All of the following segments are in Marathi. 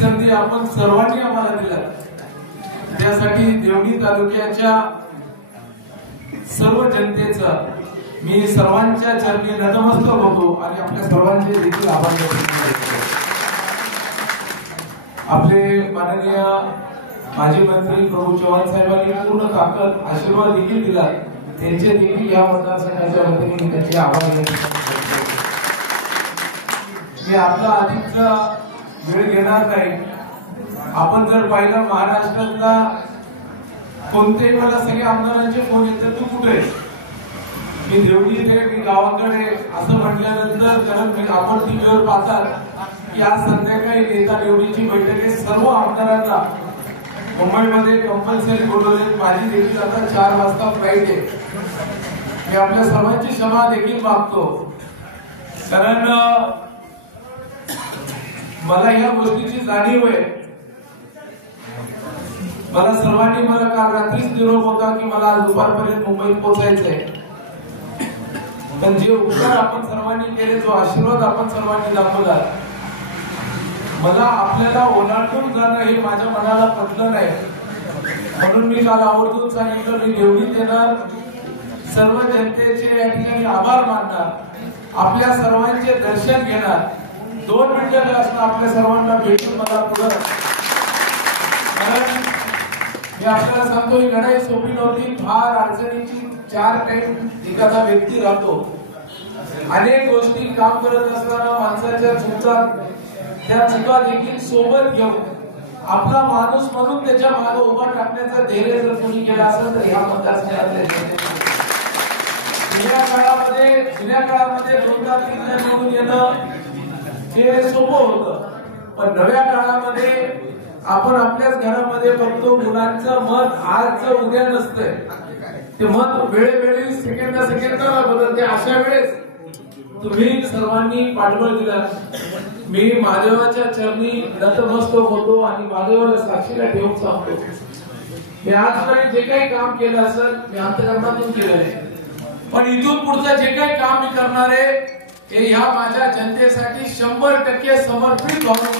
संधी आपण सर्वांनी आम्हाला दिल्या, त्यासाठी देवणी तालुक्याच्या सर्व जनतेचा मी सर्वांच्या चरणी नतमस्तक होतो आणि आपल्या सर्वांचे देखील आभार व्यक्त करतो। आपले माननीय माजी मंत्री प्रभू चव्हाण साहेबांनी पूर्ण ताकद आशीर्वाद देखील दिला, त्यांचे देखील या मतदारसंघाच्या वतीने त्यांचे आभार व्यक्त करतो। मी आपला अधिकचा वेळ घेणार नाही। आपण जर पाहिलं महाराष्ट्रातला कोणत्याही मला सगळे आमदारांचे फोन येतात, तू कुठे आहे? मी देवळीत आहे, मी गावाकडे असं म्हटल्यानंतर कारण आपण टीव्हीवर पाहतात की आज संध्याकाळी नेता देवळीची बैठक आहे, सर्व आमदारांना मुंबईमध्ये कंपल्सरी बोलवले। माझी देखील आता 4 वाजता फ्लाईट आहे। मी आपल्या सर्वांची क्षमा देखील मागतो, कारण मला या गोष्टीची जाणीव आहे। मला सर्वांनी मला काल रात्रीच निरोप होता की मला आज दुपारपर्यंत मुंबईत पोहोचायचंय, पण जे उपकार आपण सर्वांनी केले, जो आशीर्वाद आपण सर्वांनी दाखवला, मला आपल्याला ओलांडून जाणं हे माझ्या मनाला पटलं नाही। म्हणून मी काल आवर्जून सांगितलं मी देवळीत येणार, सर्व जनतेचे या ठिकाणी आभार मानणार, आपल्या सर्वांचे दर्शन घेणार, 2 मिनिटं असणं आपल्या सर्वांना भेटून मला पुढं। मी आपल्याला सांगतो ही लढाई सोपी नव्हती, फार अडचणीची 4 टाइम एखादा व्यक्ती राहतो, अनेक गोष्टी काम करत असताना माणसाच्या त्या चुका देखील सोबत घेऊन आपला माणूस म्हणून त्याच्या मागे उभा टाकण्याचा धैर्य जर कोणी केला असेल तर ह्या मतदारसंघातल्या जुन्या काळामध्ये 2-3 निवडून येणं हे सोपं होतं, पण नव्या काळामध्ये आपण आपल्याच घरामध्ये बघतो मुलांचं मत आजचं उद्या नसतंय, ते मत वेळोवेळी सेकंदाला बदलते। अशा वेळेस तुम्ही सर्वांनी पाठबळ दिला, मी महादेवाच्या चरणी नतमस्तक होतो आणि महादेवाला साक्षीला ठेवून सांगतो मी आजपर्यंत जे काही काम केलं असेल मी अंतःकरणातून केलं आहे, पण इथून पुढचं जे काही काम मी करणार आहे हे ह्या माझ्या जनतेसाठी 100% समर्पित भावना,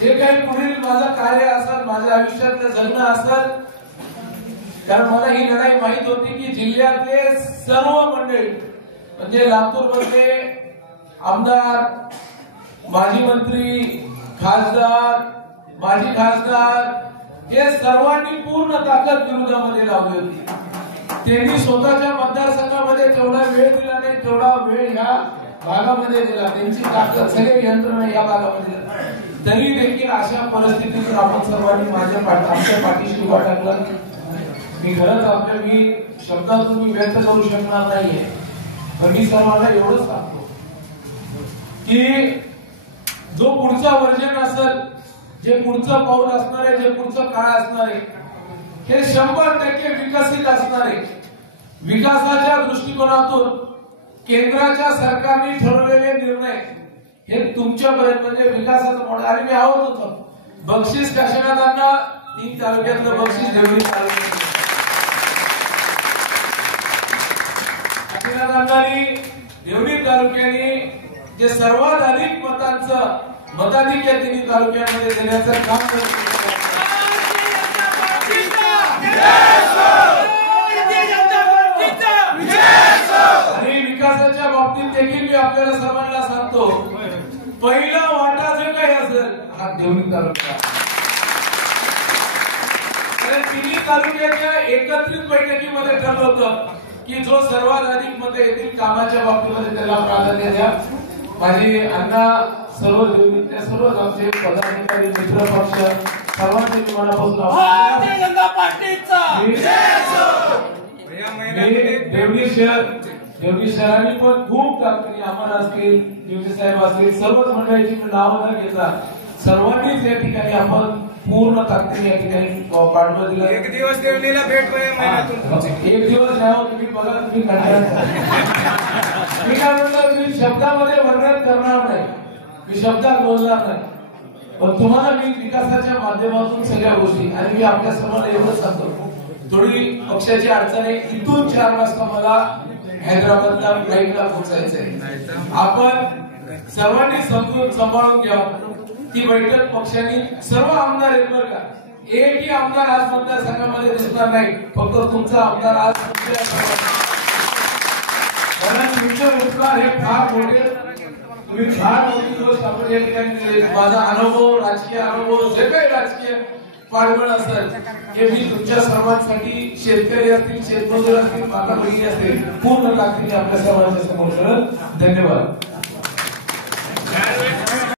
जे काही पुढील माझं कार्य असेल, माझ्या आयुष्यातलं जगणं असेल, कारण मला ही लढाई माहित होती की जिल्ह्यातले सर्व मंडळी म्हणजे लातूर मध्ये आमदार, माजी मंत्री, खासदार, माजी खासदार हे सर्वांनी पूर्ण ताकद विरोधामध्ये लावली होती। त्यांनी स्वतःच्या मतदारसंघामध्ये तेवढा वेळ दिला नाही, तेवढा वेळ ह्या भागामध्ये दिला, त्यांची ताकद सगळे यंत्रणा या भागामध्ये दिला, तरी देखील अशा परिस्थितीत आपण सर्वांनी आमच्या पाठीशी उभा टाकला। मी खरंच मी शब्दातून मी व्यक्त करू शकणार नाहीये, पण मी सर्वांना एवढंच सांगतो की जो पुढचा वर्जन असेल, जे पुढचं पाऊल असणार आहे, जे पुढचं काळ असणार आहे हे 100% विकसित असणार आहे। विकासाच्या दृष्टिकोनातून केंद्राच्या सरकारने ठरवलेले निर्णय हे तुमच्यापर्यंत म्हणजे विकासाचं मॉडेल, आणि मी आवडतो बक्षीस कशाला जाणार, 3 तालुक्यातलं बक्षीस देवळी तालुक्यात देवळी तालुक्याने जे सर्वात अधिक मताधिक्य त्यांनी तालुक्यामध्ये देण्याचं काम करत, आणि विकासाच्या बाबतीत देखील मी आपल्याला सर्वांना सांगतो, पहिला वाटा जे काही असेल हा देवळी तालुका, तिन्ही तालुक्याच्या एकत्रित बैठकीमध्ये ठरलं होतं की जो सर्वात अधिक मते येतील कामाच्या बाबतीमध्ये त्याला प्राधान्य द्या। माझी अण्णा सर्व देवळीतल्या सर्व आमचे पदाधिकारी मित्र पक्ष सर्वांचे मनापासून देवळी शहराने पण खूप काम केली, आम्हाला असतील, दिवसे साहेब असतील, सर्वच मंडळीची नावं न घेता सर्वांनीच या ठिकाणी आपण पूर्ण ताकदीने या ठिकाणी पाठबळ दिलं। एक दिवस देवलीला भेट एक दिवस नाही, तुम्ही बघा, तुम्ही मी काय म्हणतो, मी शब्दामध्ये वर्णन करणार नाही, मी शब्दात बोलणार नाही, पण तुम्हाला मी विकासाच्या माध्यमातून सगळ्या गोष्टी, आणि मी आपल्या सर्वांना एवढंच सांगतो, थोडी पक्षाची अडचण आहे, इथून 4 वाजता मला हैदराबादला फ्लाईटला पोहोचायचंय। आपण सर्वांनी समजून सांभाळून घ्यावं. ती बैठक पक्षाने सर्व आमदार आहेत बरं का, एकही आमदार आज मतदारसंघामध्ये दिसणार नाही, फक्त तुमचा आमदार आज तुमचे उपकार हे फार मोठे, तुम्ही फार मोठी गोष्ट आपण या ठिकाणी दिली. माझा अनुभव, राजकीय अनुभव, जे काही राजकीय पाठबळ असेल हे मी तुमच्या सर्वांसाठी, शेतकरी असतील, शेतमजूर असतील, माता बहिणी असतील, पूर्ण ताकदीने आपल्या सर्वांच्या समोर करत. धन्यवाद.